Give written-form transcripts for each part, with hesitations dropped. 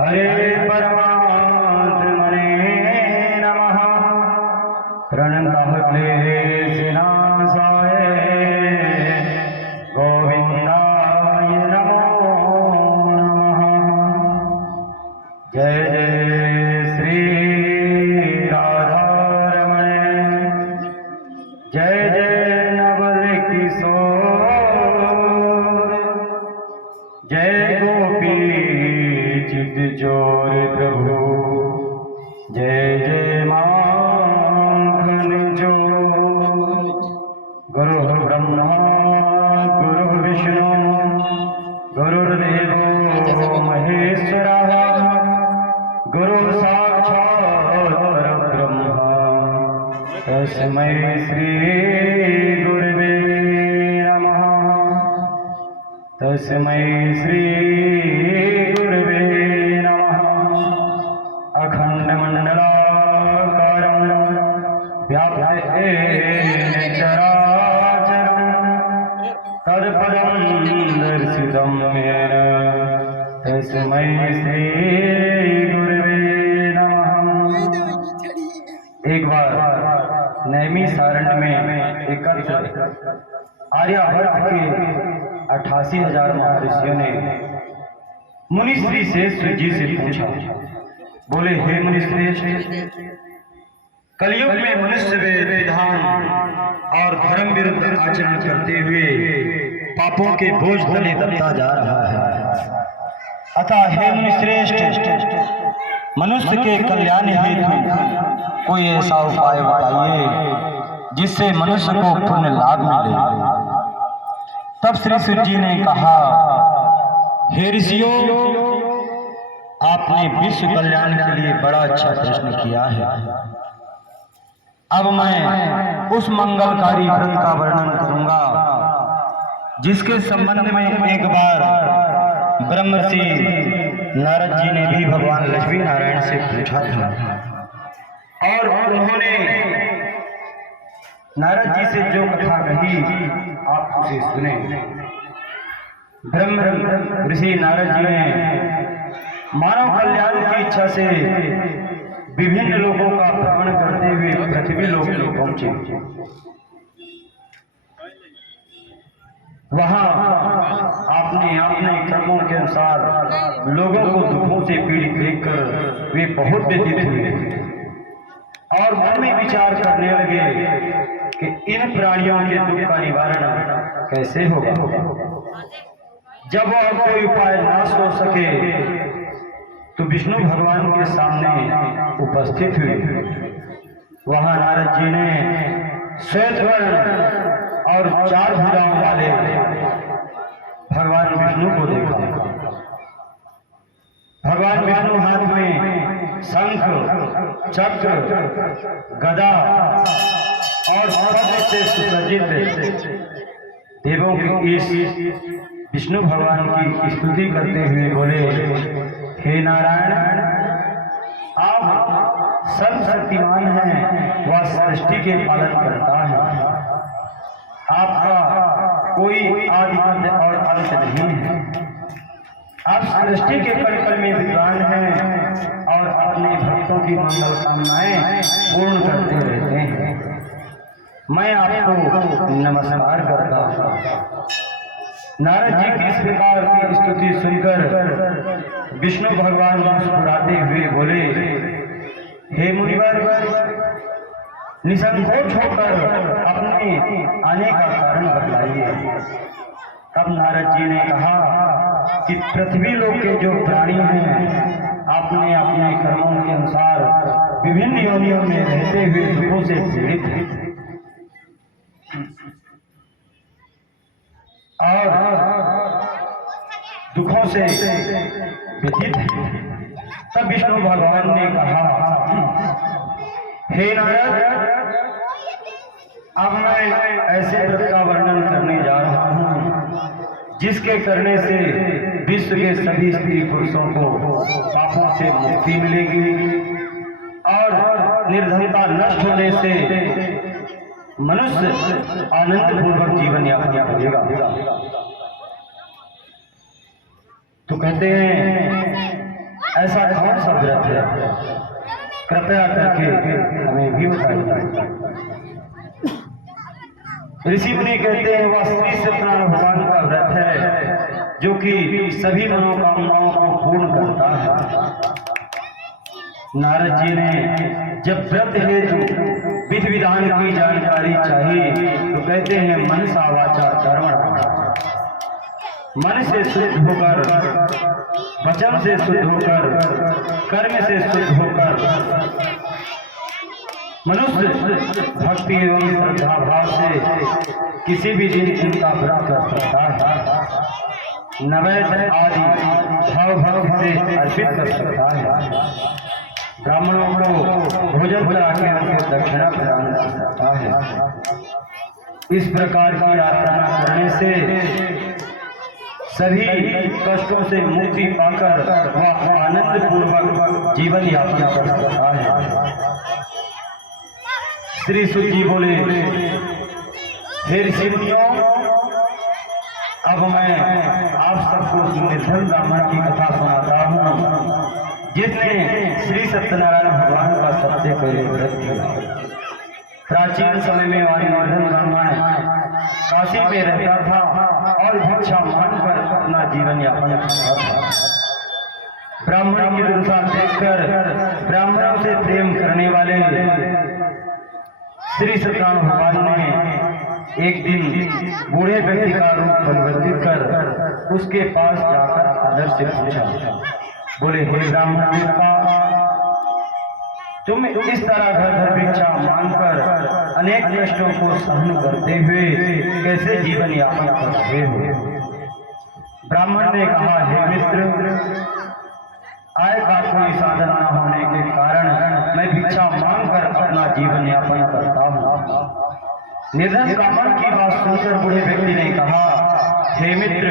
हरे परमात्मने नमः। प्रणतः क्लेशनाशाय गोविन्दाय नमो नमः। जय जय श्री राधारमण, जय जय नवल किशोर, जय गोपी चित जोर प्रभु, जय जय माखन जो। गुरु ब्रह्मा गुरु विष्णु गुरुर्देवो महेश्वरः, गुरु साक्षात् परब्रह्म तस्मै श्री गुरवे नमः। तस्मै श्री गुरवे नमः। अखण्डमण्डलाकारं व्याप्तं चराचरं तत्पदं दर्शितं येन तस्मै श्री गुरवे नमः। एक बार नैमी सारण्य में एकत्र आर्यावर्त के 88,000 महर्षियों ने मुनिश्री शेष जी से पूछा, बोले हे मुनिश्रेष्ठ, कलयुग में मनुष्य विधान और धर्म विरुद्ध आचरण करते हुए पापों के बोझ तले दबता जा रहा है। अतः हे मुनिश्रेष्ठ, मनुष्य के कल्याण हेतु कोई ऐसा उपाय बताइए जिससे मनुष्य को पुण्य लाभ मिले। तब श्री सूत जी ने कहा, हे ऋषियों, आपने विश्व कल्याण के लिए बड़ा अच्छा प्रश्न किया है। अब मैं उस मंगलकारी व्रत का वर्णन करूंगा जिसके संबंध में एक बार ब्रह्मर्षि नारद जी ने भी भगवान लक्ष्मी नारायण से पूछा था, और उन्होंने नारद जी से जो कथा कही आप उसे सुने। ब्रह्म ऋषि नारद जी ने मानव कल्याण की इच्छा से विभिन्न लोगों का भ्रमण करते हुए पृथ्वी लोक में पहुंचे। वहां आपने अपने कर्मों के अनुसार लोगों को दुखों से पीड़ित देखकर वे बहुत व्यथित हुए और मन में विचार करने लगे कि इन प्राणियों के दुख का निवारण कैसे होगा। जब वह कोई उपाय न सोच सके तो विष्णु भगवान के सामने उपस्थित हुए। वहां नारद जी ने श्वेत वर्ण और 4 भुजाओं वाले भगवान विष्णु को देखा। भगवान विष्णु हाथ में शंख, चक्र, गदा और पद्म से सुसज्जित देवों की इस विष्णु भगवान की स्तुति करते हुए बोले, हे नारायण, आप सर्वशक्तिमान हैं, वह सृष्टि के पालन करता है। आपका कोई आदि और अंत नहीं है। आप सृष्टि के पल पल में विद्वान हैं और अपने भक्तों की मंगल कामनाएं पूर्ण करते रहते हैं। मैं आपको नमस्कार करता हूँ। नारद जी की इस प्रकार की स्तुति सुनकर विष्णु भगवान मुस्कुराते हुए बोले, हे मुनिवर, निसंकोच होकर अपने आने का कारण बतलाइए। तब नारद जी ने कहा कि पृथ्वी लोक के जो प्राणी हैं, आपने अपने कर्मों के अनुसार विभिन्न योनियों में रहते हुए दुखों से पीड़ित हैं और दुखों से व्यथित है। तब विष्णु भगवान ने कहा, हे नारद, अब मैं ऐसे व्रत का वर्णन करने जा रहा हूँ जिसके करने से विश्व के सभी स्त्री पुरुषों को पापों से मुक्ति मिलेगी और निर्धनता नष्ट होने से मनुष्य आनंद पूर्वक जीवन यापन करेगा। तो कहते हैं ऐसा कौन सा व्रत है, कृपया करके हमें भी बताइए। ऋषि मुनि कहते हैं वह श्री सत्यनारायण भगवान का व्रत है जो कि सभी मनोकामनाओं को पूर्ण करता है। नारद जी ने जब व्रत हेतु विधि विधान की जानकारी चाहिए तो कहते हैं मनसा वाचा कर्मणा, मन से शुद्ध होकर, वचन से शुद्ध होकर, कर्म से शुद्ध होकर मनुष्य भक्ति एवं श्रद्धा भाव से किसी भी दिन इनका व्रत कर सकता है, नैवेद्य आदि भाव भक्ति से अर्पित कर सकता है, ब्राह्मणों को भोजन करा के उनको दक्षिणा प्रदान कर सकता है। इस प्रकार की आराधना करने से सभी कष्टों से मुक्ति पाकर वह आनंद पूर्वक जीवन यापन कर सकता है। श्री सुत जी बोले, हे ऋषियों, अब मैं आप सबको निर्धन ब्राह्मण की कथा सुनाता हूँ जिसने श्री सत्यनारायण भगवान का सबसे पहले व्रत किया। प्राचीन समय में निर्धन ब्राह्मण काशी में रहता था और भिक्षा मांगकर अपना जीवन यापन करता था। ब्राह्मण की दुर्दशा देखकर ब्राह्मणों से प्रेम करने वाले श्री सत्यनारायण भगवान ने एक दिन बूढ़े व्यक्ति का रूप परिवर्तित कर उसके पास जाकर आदर से पूछा, बोले, हे ब्राह्मण देवता, तुम इस तरह घर घर भिक्षा मांगकर अनेक कष्टों को सहन करते हुए कैसे जीवन यापन कर रहे हो? ब्राह्मण ने कहा, हे मित्र, आय का कोई साधन न होने के कारण मैं भिक्षा मांगकर अपना जीवन यापन करता हूँ। निर्धन ब्राह्मण की बात सुनकर बूढ़े व्यक्ति ने कहा, हे मित्र,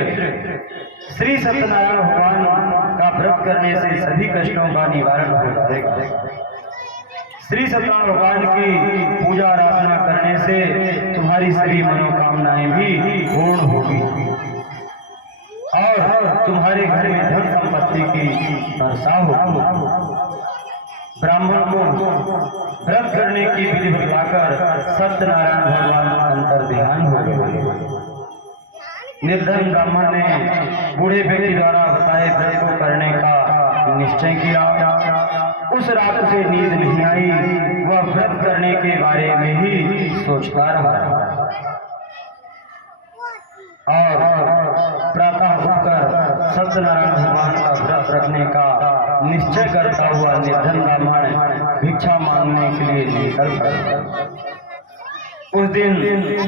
श्री सत्यनारायण भगवान का व्रत करने से सभी कष्टों का निवारण हो जाएगा। श्री सत्यनारायण भगवान की पूजा आराधना करने से तुम्हारी सभी मनोकामनाएं भी पूर्ण होगी और तुम्हारे घर में धन संपत्ति की वर्षा होगी। ब्राह्मण को व्रत करने की विधि बताकर सत्यनारायण भगवान अंतर ध्यान हो गए। निर्धन ब्राह्मण ने बूढ़े व्यक्ति द्वारा बताए व्रत को करने का निश्चय किया। उस रात से नींद नहीं आई, वह व्रत करने के बारे में ही सोचता रहा और प्रातः उठकर सत्यनारायण भगवान का व्रत रखने का निश्चय करता हुआ निर्धन ब्राह्मण भिक्षा मांगने के लिए निकल पड़ा। उस दिन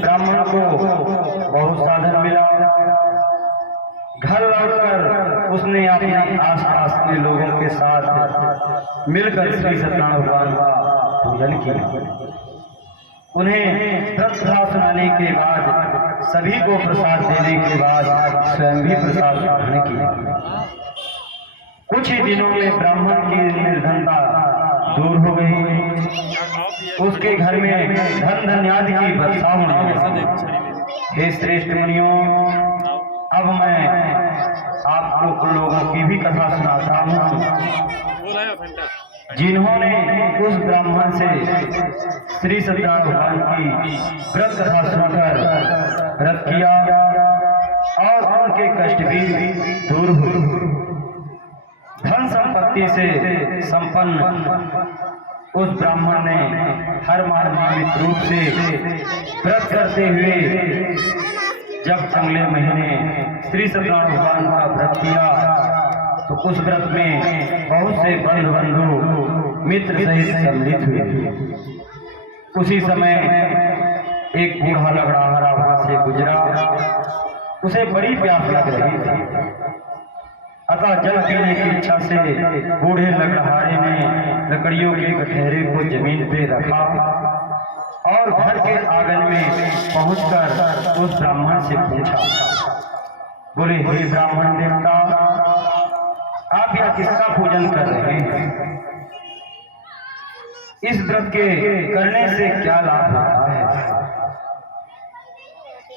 ब्राह्मण को बहुत साधन मिला। घर लौटकर उसने अपने आसपास के लोगों के साथ मिलकर श्री सत्यनारायण भगवान का पूजन किया। उन्हें व्रत कथा सुनाने के बाद, सभी को प्रसाद देने के बाद स्वयं भी प्रसाद ग्रहण किया। कुछ ही दिनों में ब्राह्मण की निर्धनता दूर हो गई। उसके घर में धन धन्यादि की वर्षा होने लगी। हे श्रेष्ठ मुनियों, अब मैं आपको उन लोगों की भी कथा सुनाता हूँ जिन्होंने उस ब्राह्मण से श्री सत्यनारायण भगवान की व्रत कथा सुनकर व्रत किया और उनके कष्ट भी दूर हुए। धन संपत्ति से संपन्न उस ब्राह्मण ने हर माह नियमित रूप से व्रत करते हुए जब अगले महीने श्री सत्यनारायण भगवान का व्रत किया तो उस व्रत में बहुत से बंधु मित्र सहित सम्मिलित हुए। उसी समय एक बूढ़ा लकड़हारा वहां से गुजरा। उसे बड़ी प्यास लग रही थी, अतः जल पीने की इच्छा से बूढ़े लकड़हारे ने लकड़ियों के गठेरे को जमीन पे रखा और घर के आंगन में पहुंचकर उस ब्राह्मण से पूछा, बोले, हे ब्राह्मण देवता, आप यह किसका पूजन कर रहे हैं? इस व्रत के करने से क्या लाभ होता है?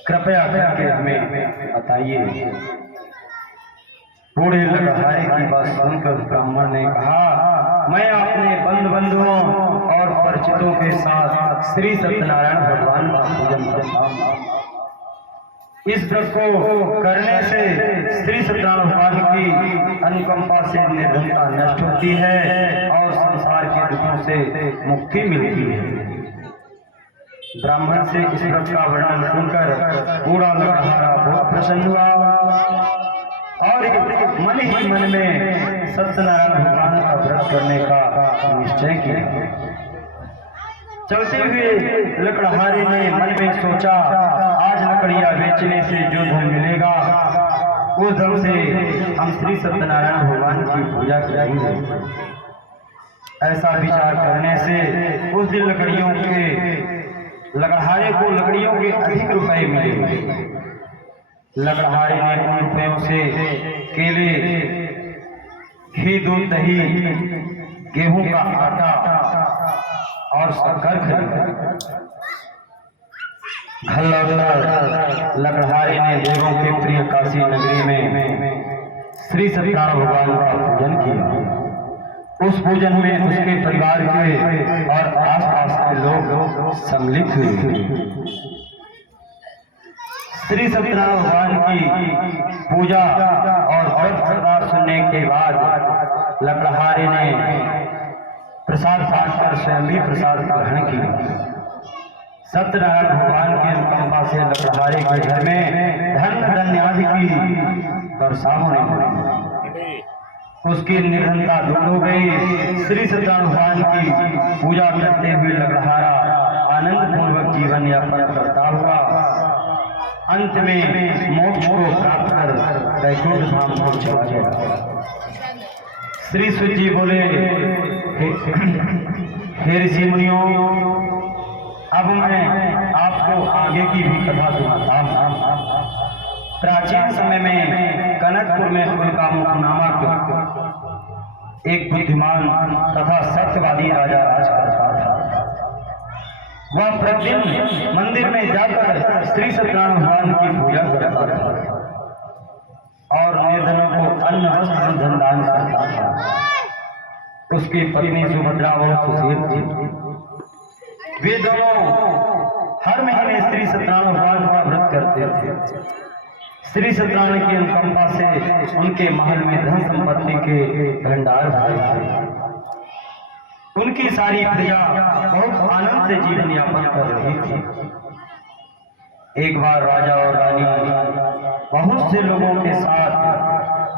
कृपया करके हमें बताइए। बूढ़े लकड़हारे की बात सुनकर ब्राह्मण ने कहा, मैं अपने बंधुओं और परिचितों के साथ श्री सत्यनारायण भगवान का पूजन करता हूँ। इस व्रत को करने से श्री सत्यनारायण भगवान की अनुकंपा से निर्धनता नष्ट होती है और संसार के दुखों से मुक्ति मिलती है। ब्राह्मण से इस व्रत का वर्णन सुनकर बूढ़ा लकड़हारा बहुत प्रसन्न हुआ और मन ही मन में सत्यनारायण भगवान का व्रत करने का निश्चय किया। चलते हुए लकड़हारे ने मन में सोचा, आज लकड़ियां बेचने से जो धन मिलेगा उस धन से हम श्री सत्यनारायण भगवान की पूजा करेंगे। ऐसा विचार करने से उस दिन लकड़हारे को लकड़ियों के अधिक रुपए मिले। लकड़हारे ने उन रुपयों से केले, घी, दूध, दही, गेहूं का आटा और शक्कर खरीदा। घर लौटकर लकड़हारे ने देवों के प्रिय काशी नगरी में श्री सत्यनारायण भगवान का पूजन किया। उस पूजन में उसके परिवार के और आसपास के लोग सम्मिलित हुए। श्री सत्यनारायण भगवान की पूजा और व्रत कथा सुनने के बाद लकड़हारे ने प्रसाद पाकर स्वयं भी प्रसाद ग्रहण किया। सत्यनारायण भगवान की अनुकंपा से लकड़हारे के घर में धन धान्यादि की वर्षा होने लगी। उसकी निर्धनता दूर हो गई। श्री सत्यनारायण भगवान की पूजा करते हुए लकड़हारा आनंद पूर्वक जीवन यापन करता हुआ अंत में मोक्ष को प्राप्त कर वैकुंठ धाम को चला गया। श्री सूत जी बोले, हे ऋषि मुनियों, अब मैं आपको आगे की भी कथा सुनाता हूँ। प्राचीन समय में कनकपुर में उनकामुख नामक एक बुद्धिमान तथा सत्यवादी राजा राज करता था। वह प्रतिदिन मंदिर में जाकर श्री सत्यनारायण भगवान की पूजा करता था और निर्धनों को अन्न वस्त्र धन दान करता था। उसकी पत्नी सुभद्रा और सुशील थी। वे दोनों हर महीने श्री सत्यनारायण भगवान का व्रत करते थे। श्री सत्यनारायण की अनुकंपा से उनके महल में धन संपत्ति के भंडार भरे थे। उनकी सारी प्रजा बहुत आनंद से जीवन यापन कर रही थी। एक बार राजा और रानी बहुत से लोगों के साथ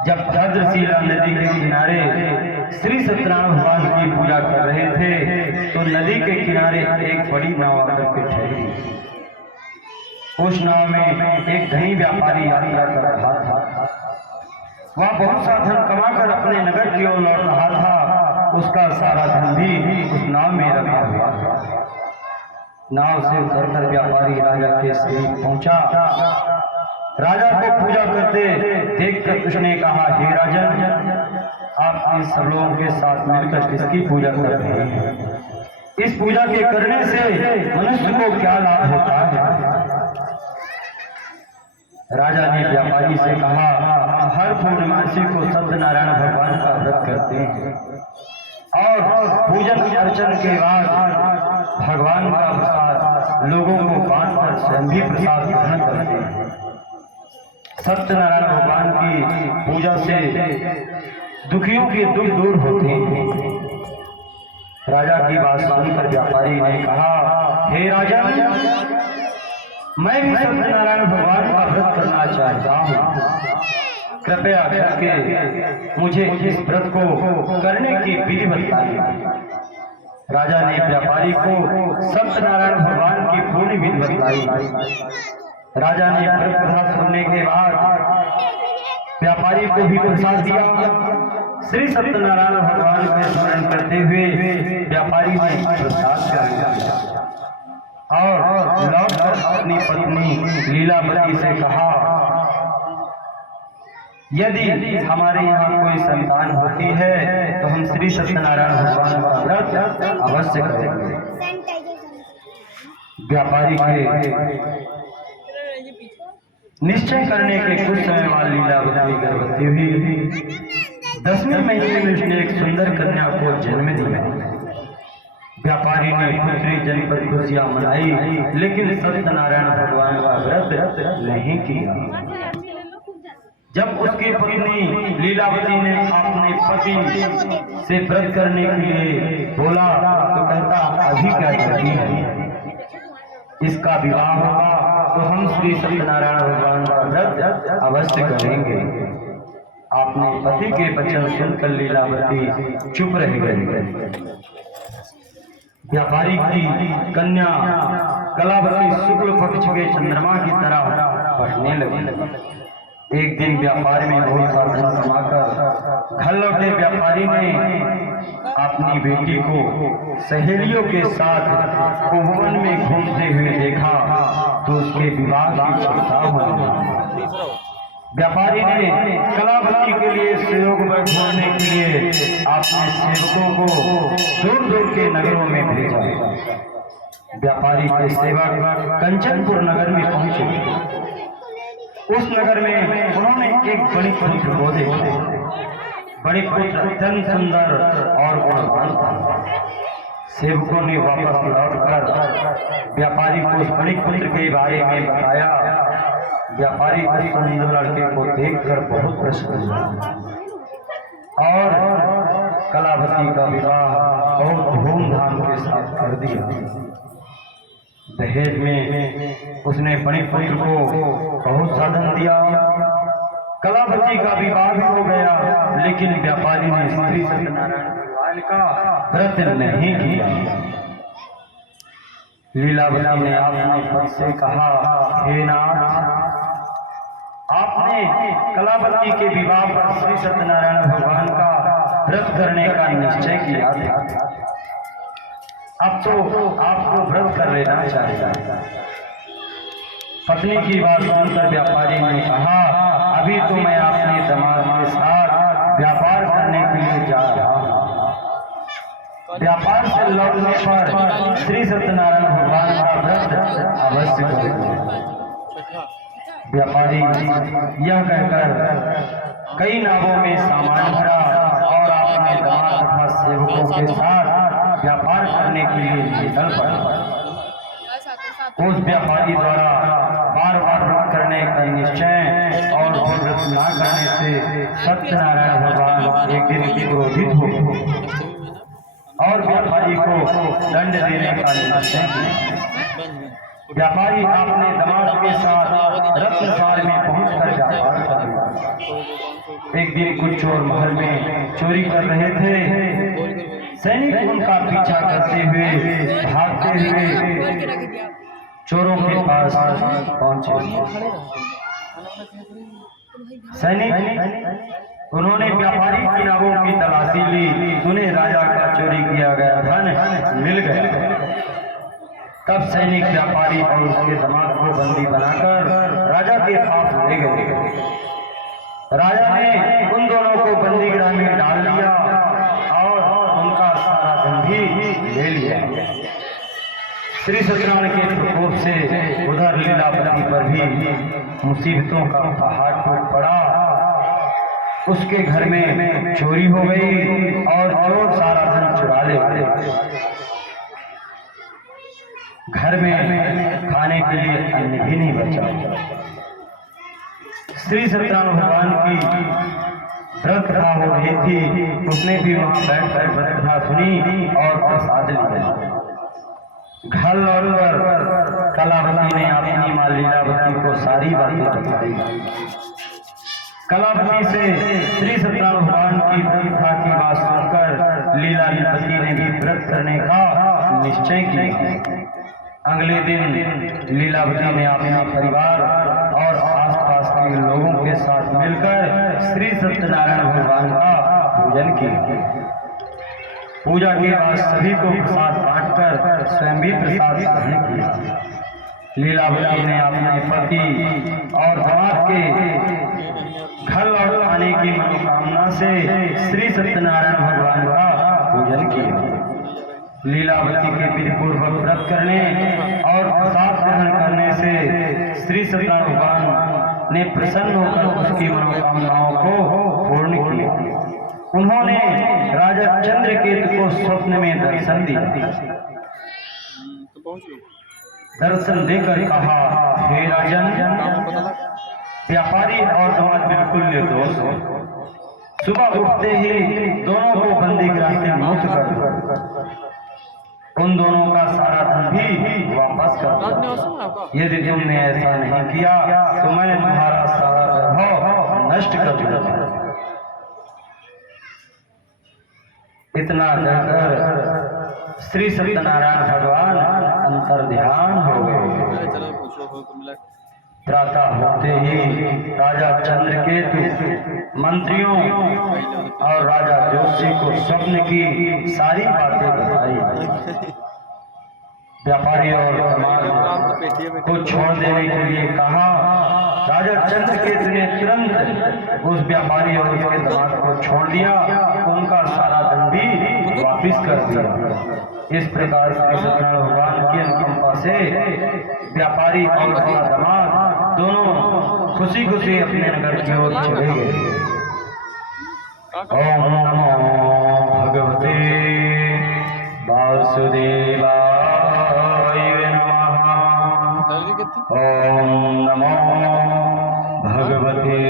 जब भद्रशिला नदी के किनारे श्री सत्यनारायण भगवान की पूजा कर रहे थे तो नदी के किनारे एक बड़ी नाव आकर के ठहरी। उस नाव में एक धनी व्यापारी यात्रा कर रहा था। वह बहुत सा धन कमाकर अपने नगर की ओर लौट रहा था। उसका सारा धन भी उस नाव में रखा हुआ था। नाव से उतरकर व्यापारी राजा के समीप पहुंचा। राजा को पूजा करते देखकर उसने कहा, हे राजन, आप इन सब लोगों के साथ मिलकर किसकी पूजा कर रहे हैं? इस पूजा के करने से मनुष्य को क्या लाभ होता है? राजा ने व्यापारी से कहा, हम हर पूर्णमासी को सत्यनारायण भगवान का व्रत करते हैं और पूजन अर्चन के बाद भगवान का प्रसाद लोगों को बांटकर स्वयं भी प्रसाद ग्रहण करते हैं। सत्यनारायण भगवान की पूजा से दुखियों के दुख दूर होते हैं। राजा की बात सुनकर व्यापारी ने कहा, हे राजन, मैं भी सत्यनारायण भगवान का व्रत करना चाहता हूँ। कृपया करके मुझे इस व्रत को करने की विधि बताइए। राजा ने व्यापारी को सत्यनारायण भगवान की पूरी विधि बताई। राजा ने व्रत कथा सुनने के बाद व्यापारी को भी प्रसाद दिया। श्री सत्यनारायण भगवान का स्मरण करते हुए व्यापारी ने प्रसाद ग्रहण और लौटकर अपनी पत्नी लीलावती से कहा, यदि हमारे यहाँ कोई संतान होती है तो हम श्री सत्यनारायण भगवान का व्रत अवश्य करेंगे। व्यापारी के निश्चय करने के कुछ समय बाद लीलावती गर्भवती हुई। 10वें महीने में उसने एक सुंदर कन्या को जन्म दिया। व्यापारी ने पुत्री जनपद खुशियां मनाई, लेकिन सत्यनारायण भगवान का व्रत नहीं किया। जब उसकी पत्नी लीलावती ने अपने पति से व्रत करने के लिए बोला तो कहता अभी क्या करती है, इसका विवाह होगा तो हम श्री सत्यनारायण भगवान का व्रत अवश्य करेंगे। आपने पति के वचन सुनकर लीलावती चुप रह गई। व्यापारी की कन्या कलावती शुक्ल पक्ष के चंद्रमा की तरह बढ़ने लगी। एक दिन व्यापार में बहुत सा धन कमाकर घर लौटे व्यापारी ने अपनी बेटी को सहेलियों के साथ उपवन में घूमते हुए देखा तो उसके विवाह की चिंता हुई। व्यापारी ने कलावती के लिए सेवक ढूंढने के लिए अपने सेवकों को दूर दूर के नगरों में भेजा। व्यापारी के सेवक कंचनपुर नगर में पहुंचे। उस नगर में उन्होंने एक बड़ी पुत्र को देखा। बड़ी पुत्र अत्यंत सुंदर और गुणवान था। सेवकों ने वापस लौटकर व्यापारी को उस बड़ी पुत्र के बारे में बताया। व्यापारी उस सुंदर लड़के को देखकर बहुत प्रसन्न हुआ और कलावती का विवाह बहुत धूमधाम के साथ कर दिया। दहेज में उसने बड़ी पुत्र को बहुत साधन दिया। कलावती का विवाह भी हो गया, लेकिन व्यापारी ने श्री सत्यनारायण भगवान का व्रत नहीं किया। लीलावती ने अपने पति से कहा, हे नाथ, आपने कलावती के विवाह पर श्री सत्यनारायण भगवान का व्रत करने का निश्चय किया था। अब तो आपको व्रत कर लेना चाहिए। पत्नी की बात सुनकर व्यापारी ने कहा, अभी तो मैं अपने दामाद के साथ व्यापार करने के लिए जा रहा हूँ। व्यापार से लौटने पर श्री सत्यनारायण भगवान का व्रत अवश्य करेंगे। व्यापारी यह कहकर कई नावों में सामान भरा और अपने दामाद तथा सेवकों के साथ व्यापार करने के लिए निकल पड़ा। उस व्यापारी द्वारा बार बार व्रत करने का निश्चय और व्रत न करने से सत्यनारायण भगवान एक दिन क्रोधित हो और व्यापारी को दंड देने का निश्चय किया। व्यापारी अपने दामाद के साथ रत्नसार में पहुंचकर व्यापार कर दिया। एक दिन कुछ चोर महल में चोरी कर रहे थे। सैनिक उनका पीछा करते हुए भागते हुए चोरों के पास पहुंचे। सैनिक उन्होंने व्यापारी की नावों की तलाशी ली। उन्हें राजा का चोरी किया गया धन मिल गया। तब सैनिक व्यापारी और उसके दामाद को बंदी बनाकर राजा के पास ले गए। राजा ने उन दोनों को बंदी गृह में डाल दिया और उनका सारा धन भी ले लिया। श्री सत्यनारायण के प्रकोप से उधर लीलावती पर भी मुसीबतों का पहाड़ टूट पड़ा। उसके घर में चोरी हो गई और चोर सारा धन चुरा ले। घर में खाने के लिए अन्न भी नहीं बचा। श्री सत्यनारायण भगवान की व्रत कथा हो रही थी। उसने भी वहां बैठकर व्रत कथा सुनी और प्रसाद लिया। घर लौटकर कलावती ने अपनी मां लीलावती को सारी बातें बताई। कलावती से श्री सत्यनारायण भगवान की कथा की बात सुनकर लीलावती ने भी व्रत करने का निश्चय किया। अगले दिन लीलावती ने अपने परिवार और आसपास के लोगों के साथ मिलकर श्री सत्यनारायण भगवान का पूजन किया। पूजा के बाद सभी को प्रसाद बांटकर स्वयं भी प्रसाद ग्रहण किया। लीलावती ने अपने पति और दामाद के घर लौट आने की मनोकामना से श्री सत्यनारायण भगवान का पूजन किया। लीलावती के विधिपूर्वक व्रत करने और प्रसाद ग्रहण करने से श्री सत्यनारायण भगवान ने प्रसन्न होकर उसकी मनोकामनाओं को पूर्ण किया। उन्होंने राजा चंद्रकेतु को स्वप्न में दर्शन दिया। दर्शन देकर कहा, हे राजन, व्यापारी और दामाद बिल्कुल निर्दोष हो। सुबह उठते ही दोनों को बंदी गृह से मुक्त कर दो। उन दोनों का सारा धन भी वापस कर दो। यदि तुमने ऐसा नहीं किया तो मैं तुम्हारा सारा वैभव नष्ट कर दूंगा। इतना कहकर श्री सत्यनारायण भगवान अंतर ध्यान हो गए। प्रातः होते ही राजा चंद्रकेतु मंत्रियों और राजा जोशी को स्वप्न की सारी बातें बताई। व्यापारी और दामाद को छोड़ देने के लिए कहा। राजा चंद्रकेतु ने तुरंत उस व्यापारी और उसके दामाद को छोड़ दिया। उनका सारा धन भी वापिस कर दिया। इस प्रकार श्री सत्यनारायण भगवान की अनुकंपा से व्यापारी और उसका दामाद दोनों खुशी खुशी अपने नगर की ओर चले गए। ओम नमो भगवते वासुदेवाय नमः। ओम नमो भगवते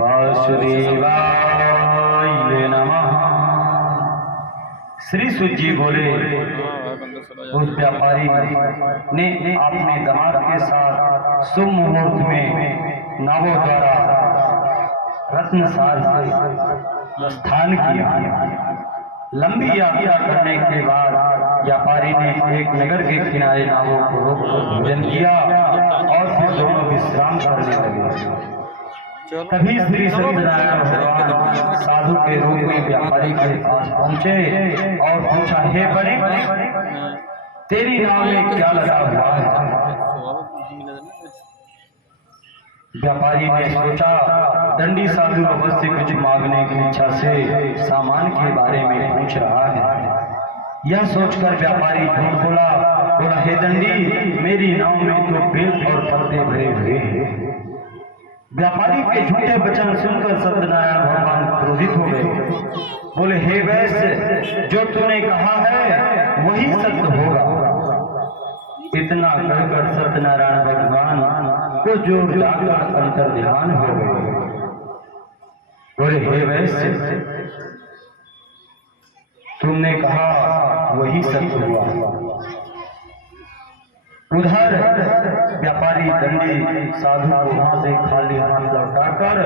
वासुदेवाय नमः। श्री सूत जी बोले, उस व्यापारी ने अपने दामाद के साथ शुभ मुहूर्त में नावों द्वारा रत्नसार से स्थान किया। लंबी यात्रा करने के बाद व्यापारी ने एक नगर के किनारे नावों को रोककर भोजन किया और फिर दोनों विश्राम करने लगे। तभी श्री सत्यनारायण भगवान साधु के रूप में व्यापारी के पास पहुंचे और पूछा, हे बड़े, तेरी नाव में क्या लगा हुआ है? व्यापारी ने सोचा, दंडी साधु अवश्य कुछ मांगने की इच्छा से सामान के बारे में पूछ रहा है। यह सोचकर व्यापारी झूठ बोला, हे दंडी, मेरी नाव में तो बेल और पत्ते भरे हुए हैं। व्यापारी के झूठे वचन सुनकर सत्यनारायण भगवान क्रोधित हो गए। बोले, हे वैश्य, जो तूने कहा है वही सत्य होगा। इतना कहकर सत्यनारायण भगवान को जोर जाकर अंतर ध्यान हो गए। बोले, हे वैश्य, तुमने कहा वही सत्य हुआ। उधर व्यापारी दंडी साधु को वहां से खाली हाथ लौटाकर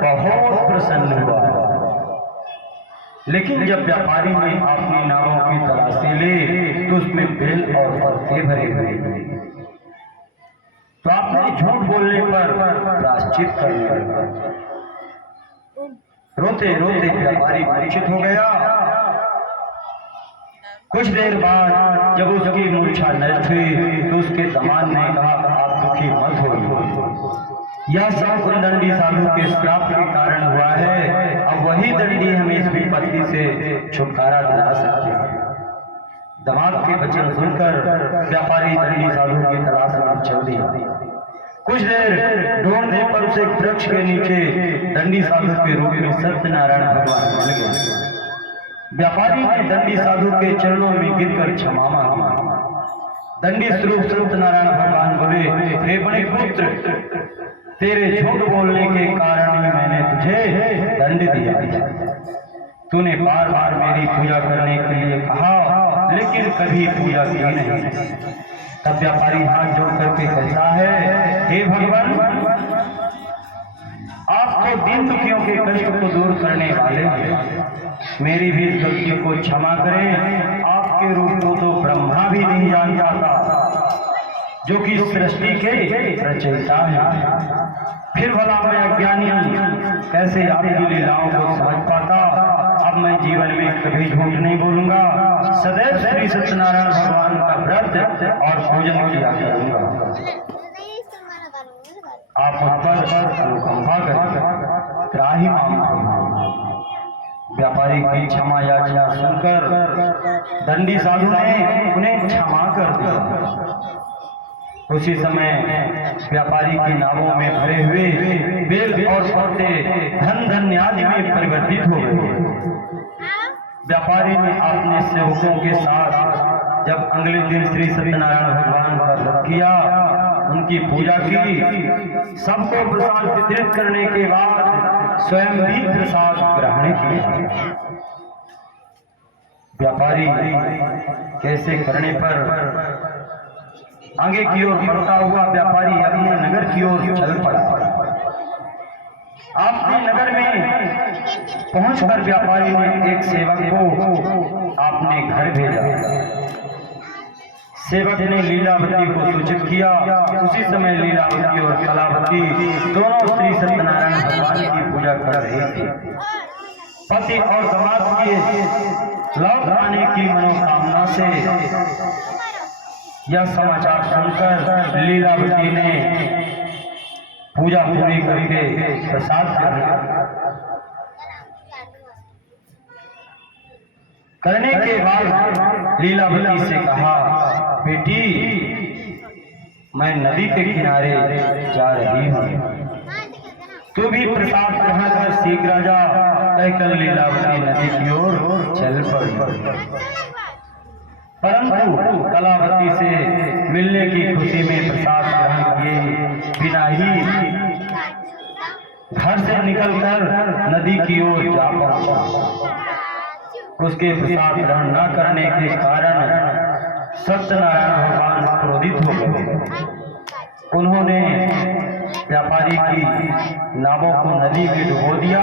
बहुत प्रसन्न हुआ। लेकिन जब व्यापारी ने अपनी नावों की तलाशी ली तो उसमें बेल और पत्ते भरे हुए थे। तो आपने झूठ बोलने पर प्रायश्चित कर लिया। रोते रोते व्यापारी मूर्छित हो गया। कुछ देर बाद जब उसकी मूर्छा नष्ट हुई तो उसके दामाद ने कहा, आप दुखी मत होइए, यह सब उन दंडी साधु के श्राप के कारण हुआ है। अब वही दंडी हमें इस विपत्ति से छुटकारा दिला सकते हैं। दामाद के वचन सुनकर व्यापारी दंडी साधु की तलाश में चल दिया। कुछ देर ढूंढने पर उसे वृक्ष के नीचे दंडी साधु के रूप में सत्यनारायण भगवान मिल गए। व्यापारी ने दंडी साधु के चरणों में गिरकर क्षमा मांगी। दंडी स्वरूप सत्यनारायण भगवान बोले, हे बड़े पुत्र, तेरे झूठ बोलने के कारण ही मैंने तुझे दंड दिया। तूने बार बार मेरी पूजा करने के लिए कहा, लेकिन कभी पूजा की नहीं। तब व्यापारी हाथ जोड़ करके कहता है, हे भगवान, आप तो दीन दुखियों के कष्ट को दूर करने वाले हैं। मेरी भी इस गलती को क्षमा करें। आपके रूप को तो ब्रह्मा भी नहीं जान पाता, जो कि सृष्टि के रचयिता है। फिर भला मैं अज्ञानी कैसे आपकी लीलाओं को समझ पाता। अब मैं जीवन में कभी झूठ नहीं बोलूंगा। सदैव श्री सत्यनारायण भगवान का व्रत और पूजन किया करूंगा। आप मुझ पर अनुकंपा करें, त्राहि मांगता। व्यापारी की क्षमा याचना सुनकर दंडी साधु ने उन्हें क्षमा कर दिया। उसी समय व्यापारी की नावों में भरे हुए बेल और पौधे धन धन्यादि में परिवर्तित हो गए। व्यापारी ने अपने सेवकों के साथ जब अगले दिन श्री सत्यनारायण भगवान का व्रत किया, उनकी पूजा की, सबको प्रसाद वितरित करने के बाद स्वयं भी प्रसाद ग्रहण किया। व्यापारी कैसे करने पर आगे की ओर बढ़ता हुआ व्यापारी अपने नगर की ओर चल पड़ा। अपने नगर में पहुंचकर व्यापारी ने एक सेवक को अपने घर भेजा। सेवक ने लीलावती को सूचित किया। उसी समय लीलावती और कलावती दोनों श्री सत्यनारायण भगवान की पूजा कर रहे थे। पति और समाज के लौट आने की मनोकामना से यह समाचार सुनकर लीलावती ने पूजा पूरी करके प्रसाद करने के बाद लीलावती से कहा, बेटी मैं नदी के किनारे जा रही हूँ, तू भी प्रसाद ग्रहण कर शीघ्र जा, कहकर लीलावती नदी की ओर चल पड़ी। परंतु कलावती से मिलने की खुशी में प्रसाद ग्रहण किए बिना ही घर से निकलकर नदी की ओर जा पहुंचा। उसके प्रसाद ग्रहण न करने के कारण सत्यनारायण भगवान क्रोधित हो गए। उन्होंने व्यापारी की नावों को नदी में डुबो दिया।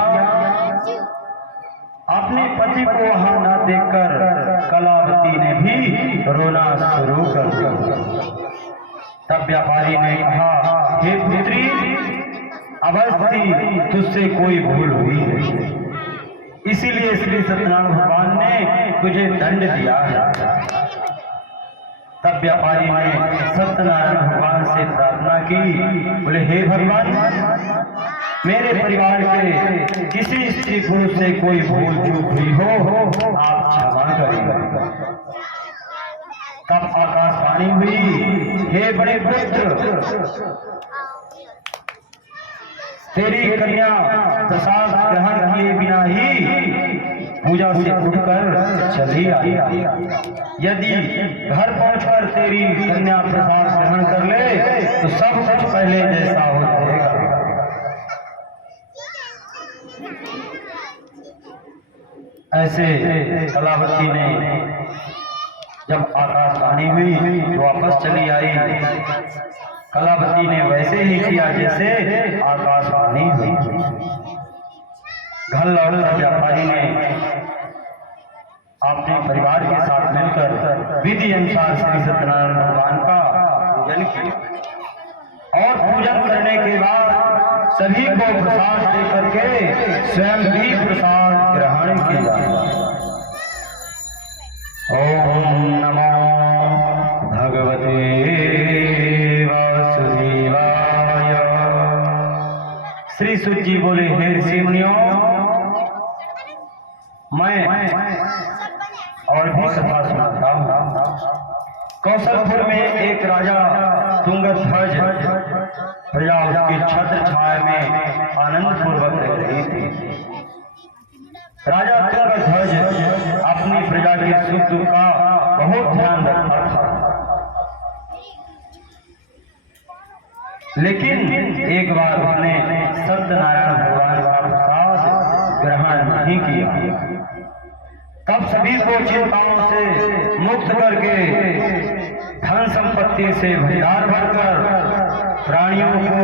अपने पति को वहां न देखकर कलावती ने भी रोना शुरू कर दिया। तब व्यापारी ने कहा, हे पुत्री, अवश्य तुझसे कोई भूल हुई है, इसीलिए श्री सत्यनारायण भगवान ने तुझे दंड दिया है। तब व्यापारी ने सत्यनारायण भगवान से प्रार्थना की, बोले हे भगवान, मेरे परिवार के किसी स्त्री पुरुष से कोई भूल चूक हुई हो, आप क्षमा करें। तब आकाशवाणी हुई, हे बड़े पुत्र, तेरी कन्या प्रसाद ग्रहण किए बिना ही पूजा से उठकर चली आई। यदि घर पहुंचकर तेरी कन्या प्रसाद ग्रहण कर ले तो सब कुछ पहले जैसा हो जाएगा। ऐसे कलावती ने जब आकाशवाणी हुई तो वापस चली आई। कलावती ने वैसे ही किया जैसे आकाशवाणी हुई। घर लौटकर व्यापारी ने अपने परिवार के साथ मिलकर विधि अनुसार श्री सत्यनारायण भगवान का पूजन किया और पूजन करने के बाद सभी को प्रसाद दे करके स्वयं भी प्रसाद ग्रहण किया। ओम नमो भगवते वासुदेवाय। श्री सुत जी बोले, हे ऋषि मुनियों, मैं और भी कथा सुनाता हूँ। कौशलपुर में एक राजा तुंगध्वज प्रजा उसकी छत्र छाया में आनंद पूर्वक रह रही थी। राजा तुंगध्वज अपनी प्रजा के सुख दुख का बहुत ध्यान रखता था, लेकिन एक बार उसने सत्यनारायण भगवान का प्रसाद ग्रहण नहीं किया। तब सभी को चिंताओं से मुक्त करके धन संपत्ति से भंडार भरकर प्राणियों को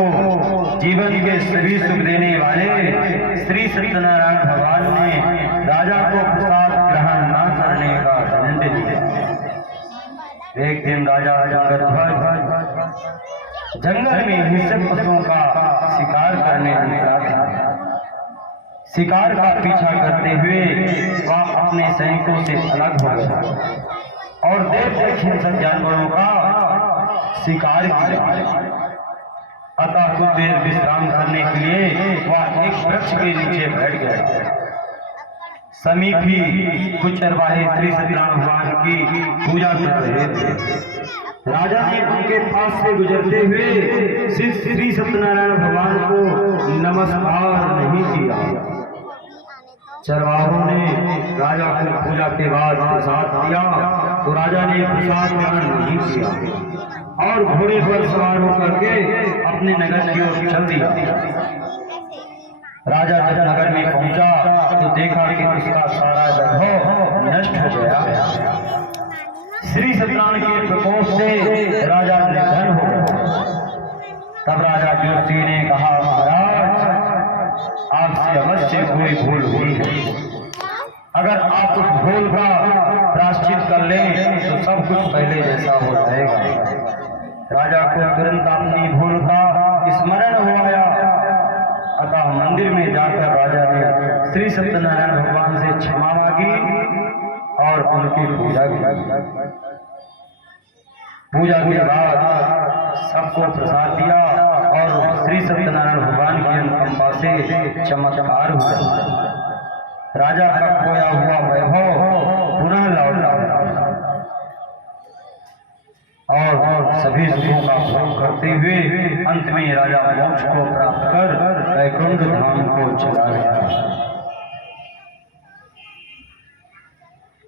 जीवन के सभी सुख देने वाले श्री सत्यनारायण भगवान ने राजा को प्रसाद ग्रहण न करने का दंड दिया। एक दिन राजा जंगल में हिंसक पशुओं का शिकार करने निकला था। शिकार का पीछा करते हुए वह अपने सैनिकों से अलग हो गया और देर तक हिंसक जानवरों का शिकार किया। अतः कुछ देर विश्राम करने के लिए वह एक वृक्ष के नीचे बैठ गया। समीप ही कुछ चरवाहे श्री सत्यनारायण भगवान की पूजा कर रहे थे। राजा ने उनके पास से गुजरते हुए श्री सत्यनारायण भगवान को नमस्कार नहीं किया। चरवाहों ने राजा को पूजा के बाद प्रसाद दिया तो राजा ने प्रसाद ग्रहण नहीं किया और घोड़े पर सवार होकर के अपने नगर की ओर चल दिया। राजा जब नगर में पहुंचा तो देखा कि उसका सारा वैभव नष्ट हो गया। श्री सत्यनारायण के प्रकोप से राजा निर्धन हो गया। तब राजा ज्योति ने कहा, महाराज आपसे अवश्य कोई भूल हुई है। अगर आप उस भूल का प्रायश्चित कर लें तो सब कुछ पहले जैसा हो जाएगा। राजा को तुरंत अपनी भूल का स्मरण हो आया। अतः मंदिर में जाकर राजा ने श्री सत्यनारायण भगवान से क्षमा मांगी और उनकी पूजा की। पूजा के बाद सबको प्रसाद दिया और श्री सत्यनारायण भगवान की अनुकंपा से चमत्कार हुआ। राजा का खोया हुआ वैभव पुनः लौटा और सभी सुखों का भोग करते हुए अंत में राजा मोक्ष को प्राप्त कर वैकुंठ धाम को चला गया।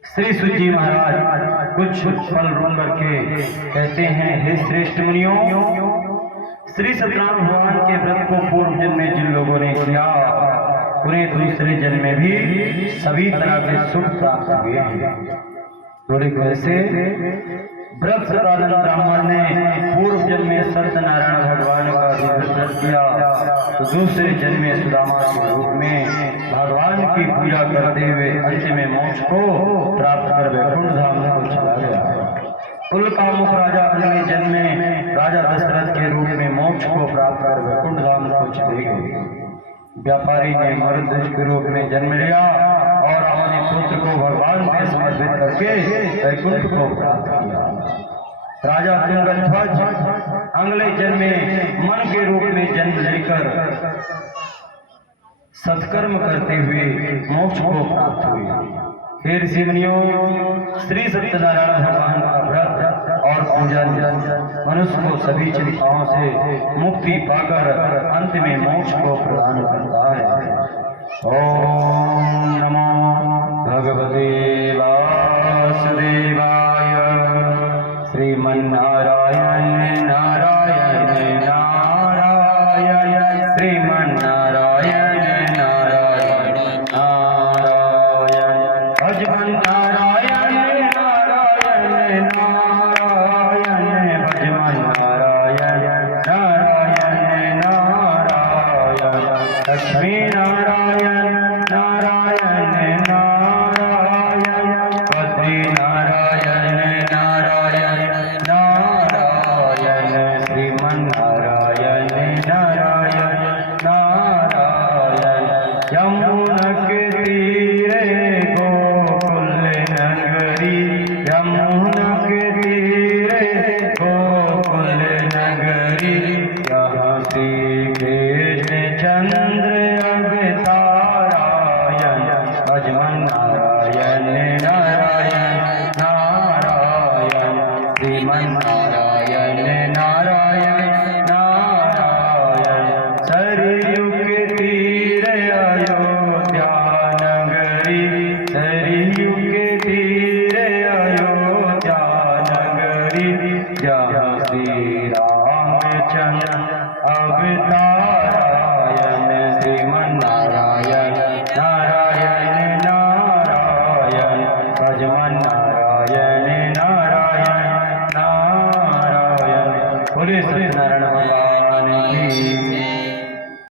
श्री सूत जी महाराज कुछ पल रोक करके कहते हैं, हे श्रेष्ठ मुनियों, श्री सत्यनारायण भगवान के व्रत को पूर्व जन्म में जिन लोगों ने किया उन्हें दूसरे जन्म में भी सभी तरह के सुख प्राप्त हुए हैं। थोड़ी वैसे व्रत सतानंद ब्राह्मण ने पूर्व जन्म में सत्यनारायण भगवान का व्रत किया तो दूसरे जन्म में सुदामा के रूप में भगवान की पूजा करते हुए अंत में मोक्ष को प्राप्त कर वैकुंठ धाम को चला गया। उल्कामुख राजा अगले जन्म में राजा दशरथ के रूप में मोक्ष को प्राप्त कर वैकुंठ धाम को चले गए। व्यापारी ने मरुद्वज के रूप में जन्म लिया और अपने पुत्र को भगवान में समर्पित करके वैकुंठ को प्राप्त किया। राजा तुंगध्वज अगले जन्म में मन के रूप में जन्म लेकर सत्कर्म करते हुए मोक्ष को प्राप्त हुए। हे ऋषि मुनियों, श्री सत्यनारायण भगवान का व्रत और पूजन मनुष्य को सभी चिंताओं से मुक्ति पाकर अंत में मोक्ष को प्रदान करता है। ओम नमो भगवते वासुदेवाय। श्रीमन्नारायण नारायण नारायण, श्रीमन्नारायण नारायण नारायण, भजमन नारायण नारायण नारायण, भजमन नारायण नारायण नारायण, लक्ष्मी नारायण नारायण नारायण, बद्री नारायण नारायण नारायण, श्रीमन्नारायण नारायण नारायण, यमुना के तीरे गोकुल नगरी, यमुना के तीरे गोकुल नगरी, यहाँ श्री कृष्ण चंद्र अवतारायण, भजमन नारायण नारायण नारायण, श्रीमन्नारायण नारायण नारायण, सरयू के तीर अयोध्या नगरी, सरयू के तीर अयोध्या नगरी, जहाँ श्री रामचंद्र अवतारायण, श्रीमन्नारायण नारायण नारायण, भजमन नारायण नारायण नारायण। बोले सत्यनारायण भगवान की।